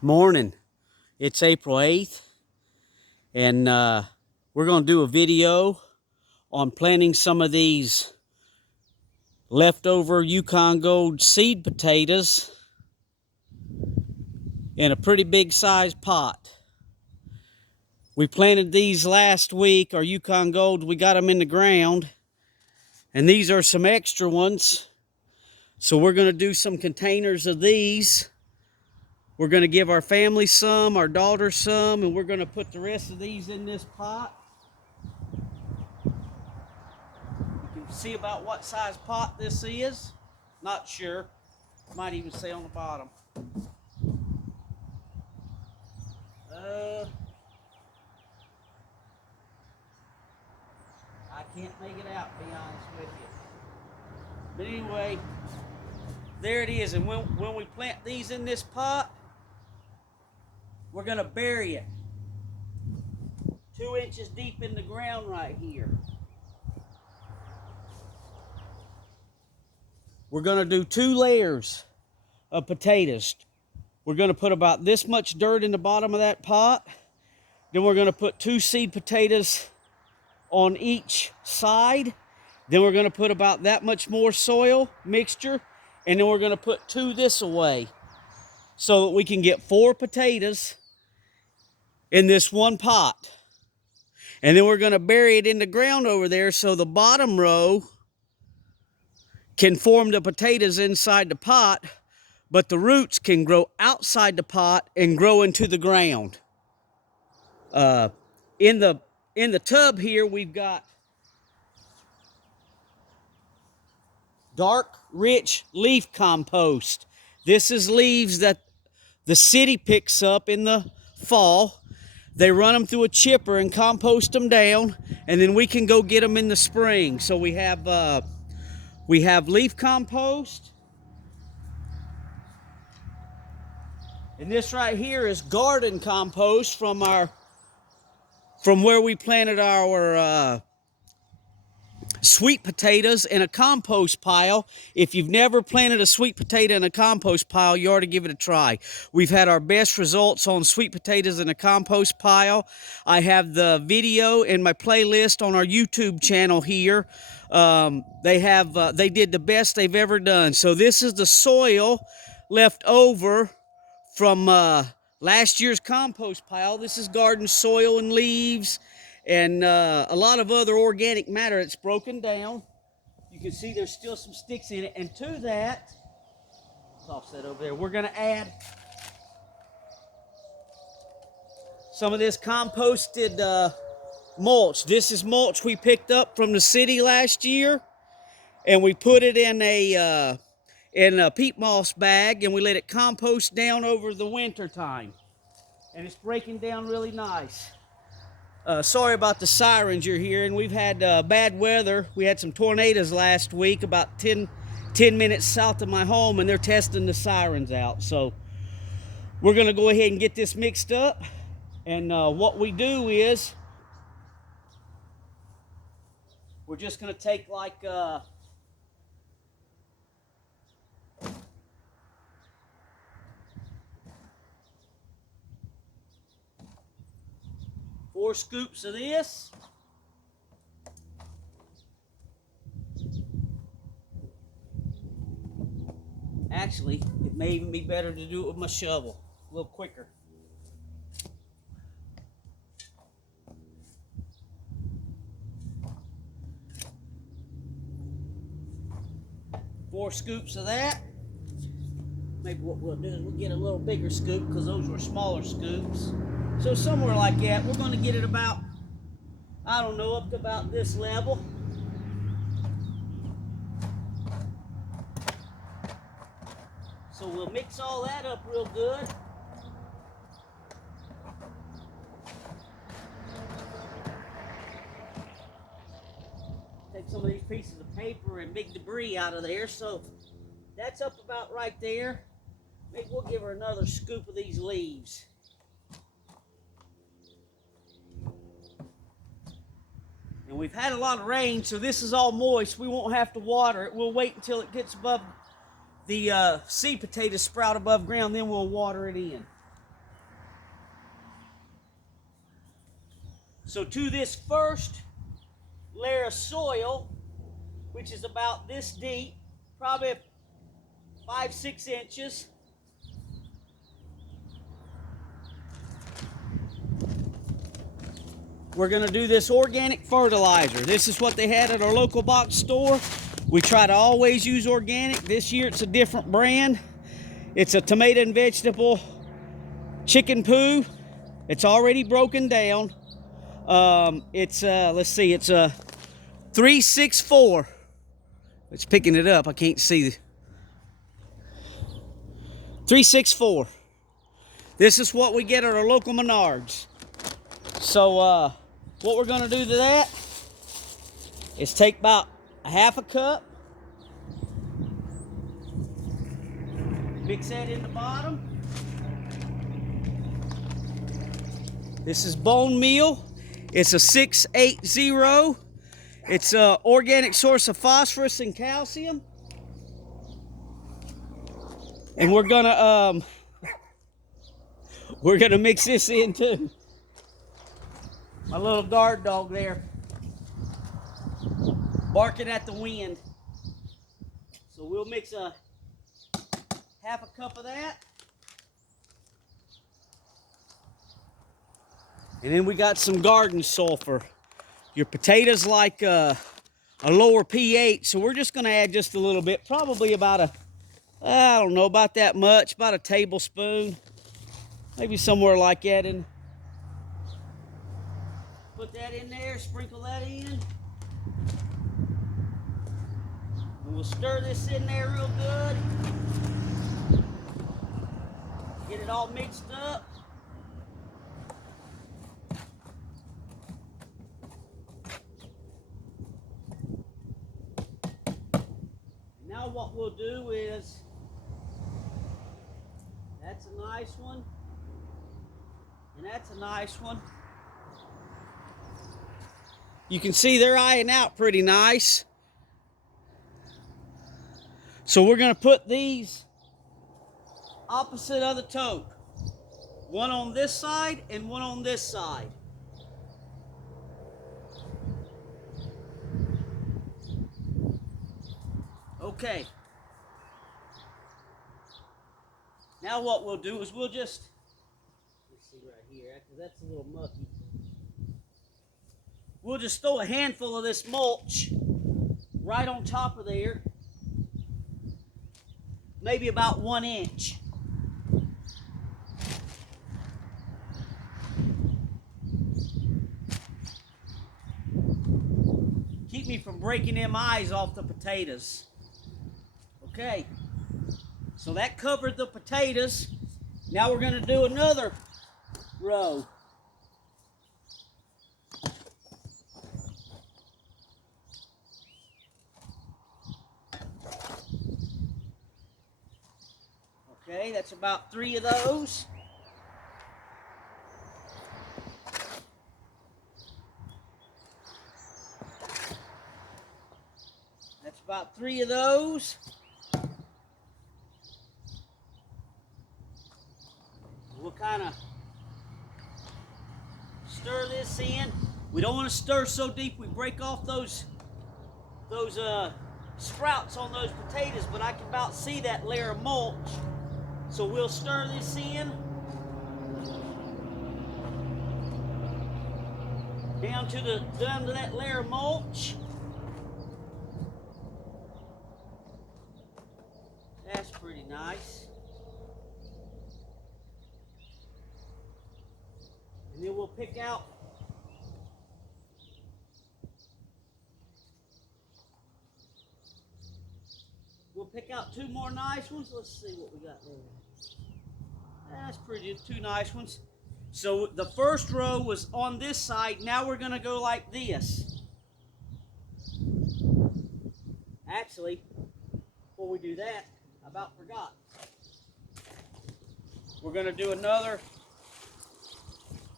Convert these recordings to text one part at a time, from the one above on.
Morning. It's April 8th, and we're going to do a video on planting some of these leftover Yukon Gold seed potatoes in a pretty big sized pot. We planted these last week, our Yukon Gold. We got them in the ground, and these are some extra ones. So we're going to do some containers of these. We're going to give our family some, our daughter some, and we're going to put the rest of these in this pot. You can see about what size pot this is. Not sure. Might even say on the bottom. I can't make it out, to be honest with you. But anyway, there it is. And when we plant these in this pot, we're going to bury it 2 inches deep in the ground right here. We're going to do 2 layers of potatoes. We're going to put about this much dirt in the bottom of that pot. Then we're going to put 2 seed potatoes on each side. Then we're going to put about that much more soil mixture. And then we're going to put 2 this away, so that we can get 4 potatoes in this one pot. And then we're going to bury it in the ground over there so the bottom row can form the potatoes inside the pot, but the roots can grow outside the pot and grow into the ground. In the tub here, we've got dark, rich leaf compost. This is leaves that the city picks up in the fall. They run them through a chipper and compost them down, and then we can go get them in the spring. So we have leaf compost, and this right here is garden compost from where we planted our sweet potatoes in a compost pile. If you've never planted a sweet potato in a compost pile, you ought to give it a try. We've had our best results on sweet potatoes in a compost pile. I have the video in my playlist on our YouTube channel here. They did the best they've ever done. So this is the soil left over from last year's compost pile. This is garden soil and leaves and a lot of other organic matter. It's broken down. You can see there's still some sticks in it. And to that, let's offset over there, we're going to add some of this composted mulch. This is mulch we picked up from the city last year, and we put it in a peat moss bag, and we let it compost down over the winter time. And it's breaking down really nice. Sorry about the sirens you're hearing. We've had bad weather. We had some tornadoes last week about 10 minutes south of my home, and they're testing the sirens out. So we're going to go ahead and get this mixed up. And what we do is we're just going to take like 4 scoops of this. Actually, it may even be better to do it with my shovel, a little quicker. Four scoops of that. Maybe what we'll do is we'll get a little bigger scoop because those were smaller scoops. So somewhere like that, we're going to get it about, I don't know, up to about this level. So we'll mix all that up real good. Take some of these pieces of paper and big debris out of there. So that's up about right there. Maybe we'll give her another scoop of these leaves. And we've had a lot of rain, so this is all moist. We won't have to water it. We'll wait until it gets above the seed potatoes sprout above ground, then we'll water it in. So to this first layer of soil, which is about this deep, probably 5-6 inches, we're going to do this organic fertilizer. This is what they had at our local box store. We try to always use organic. This year it's a different brand. It's a tomato and vegetable chicken poo. It's already broken down. Let's see, it's a 364. It's picking it up. I can't see. 364. This is what we get at our local Menards. So what we're going to do to that is take about a half a cup, mix that in the bottom. This is bone meal. It's a 680. It's an organic source of phosphorus and calcium. And we're gonna mix this in too. My little guard dog there, barking at the wind. So we'll mix a half a cup of that. And then we got some garden sulfur. Your potatoes like a lower pH, so we're just gonna add just a little bit, probably about I don't know, about that much, about a tablespoon, maybe somewhere like that. And put that in there, sprinkle that in. And we'll stir this in there real good. Get it all mixed up. Now what we'll do is, that's a nice one, and that's a nice one. You can see they're eyeing out pretty nice. So we're going to put these opposite of the tote. One on this side and one on this side. Okay. Now what we'll do is we'll just, let's see right here, because that's a little mucky. We'll just throw a handful of this mulch right on top of there. Maybe about 1 inch. Keep me from breaking them eyes off the potatoes. Okay, so that covered the potatoes. Now we're going to do another row. Okay, that's about 3 of those. That's about 3 of those. We'll kind of stir this in. We don't want to stir so deep we break off those sprouts on those potatoes, but I can about see that layer of mulch. So we'll stir this in down to that layer of mulch. That's pretty nice. And then we'll pick out two more nice ones. Let's see what we got there. That's pretty, 2 nice ones. So the first row was on this side. Now we're going to go like this. Actually, before we do that, I about forgot. We're going to do another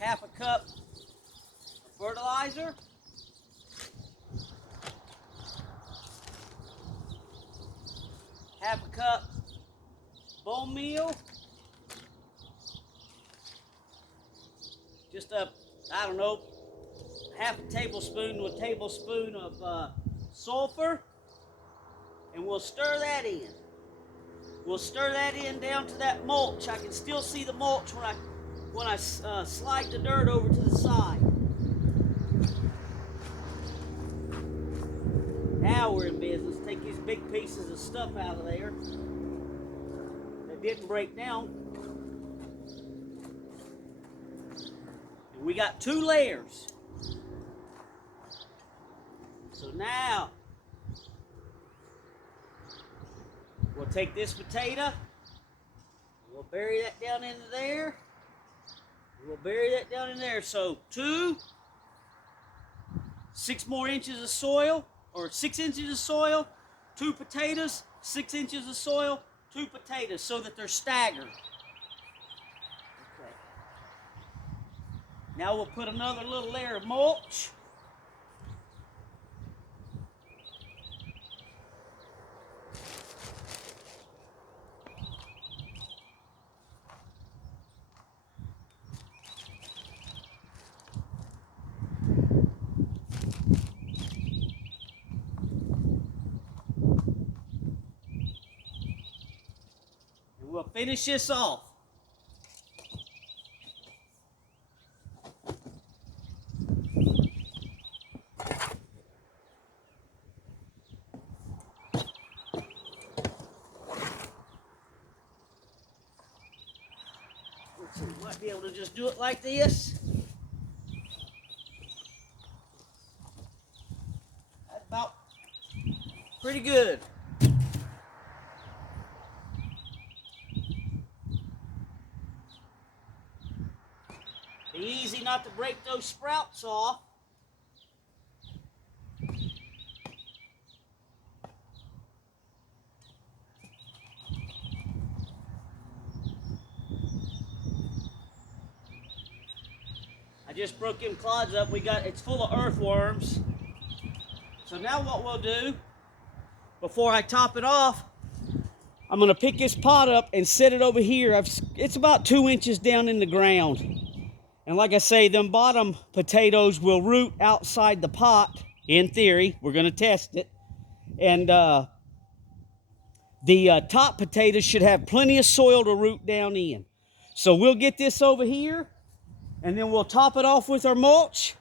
half a cup of fertilizer. Half a cup bone meal. Just I don't know, half a tablespoon to a tablespoon of sulfur, and we'll stir that in. We'll stir that in down to that mulch. I can still see the mulch when I slide the dirt over to the side. Now we're in business. Take these big pieces of stuff out of there that didn't break down. And we got 2 layers. So now we'll take this potato, we'll bury that down into there. We'll bury that down in there. So 6 more inches of soil, or 6 inches of soil, 2 potatoes, 6 inches of soil, 2 potatoes, so that they're staggered. Okay. Now we'll put another little layer of mulch. We'll finish this off. Let's see, might be able to just do it like this. That's about pretty good. Be easy not to break those sprouts off. I just broke them clods up. It's full of earthworms. So now what we'll do, before I top it off, I'm gonna pick this pot up and set it over here. It's about 2 inches down in the ground. And like I say, them bottom potatoes will root outside the pot, in theory. We're gonna test it. And the top potatoes should have plenty of soil to root down in. So we'll get this over here, and then we'll top it off with our mulch,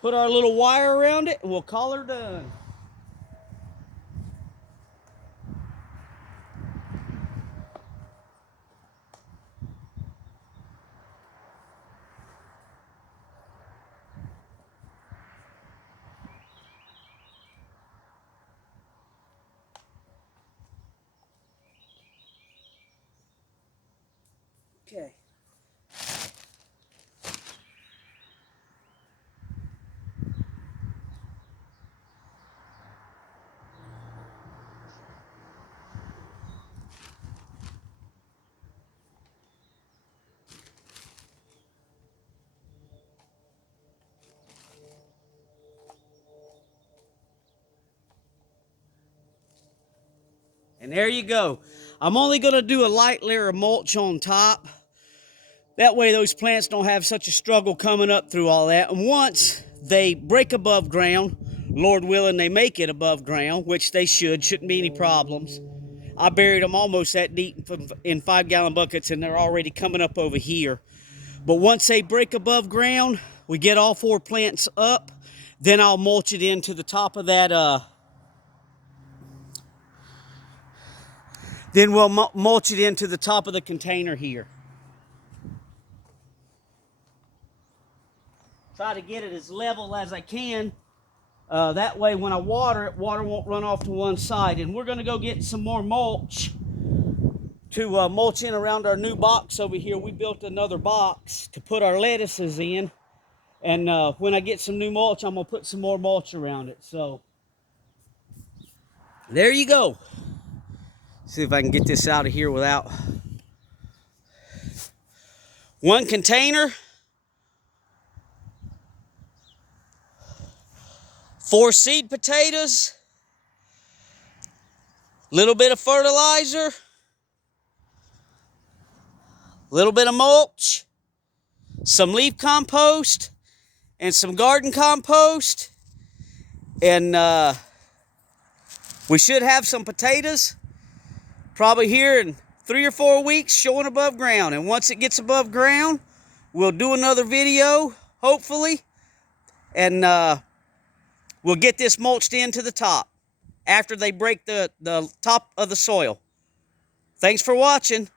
put our little wire around it, and we'll call her done. Okay. And there you go. I'm only going to do a light layer of mulch on top. That way those plants don't have such a struggle coming up through all that. And once they break above ground, Lord willing they make it above ground, which they shouldn't be any problems. I buried them almost that deep in 5-gallon buckets, and they're already coming up over here. But once they break above ground, we get all 4 plants up, then I'll mulch it into the top of that then we'll mulch it into the top of the container here. Try to get it as level as I can. That way when I water it, water won't run off to one side. And we're gonna go get some more mulch to mulch in around our new box over here. We built another box to put our lettuces in. And when I get some new mulch, I'm gonna put some more mulch around it. So there you go. See if I can get this out of here without 1 container, 4 seed potatoes, little bit of fertilizer, little bit of mulch, some leaf compost, and some garden compost. And we should have some potatoes probably here in 3 or 4 weeks showing above ground. And once it gets above ground, we'll do another video, hopefully. And we'll get this mulched into the top after they break the top of the soil. Thanks for watching.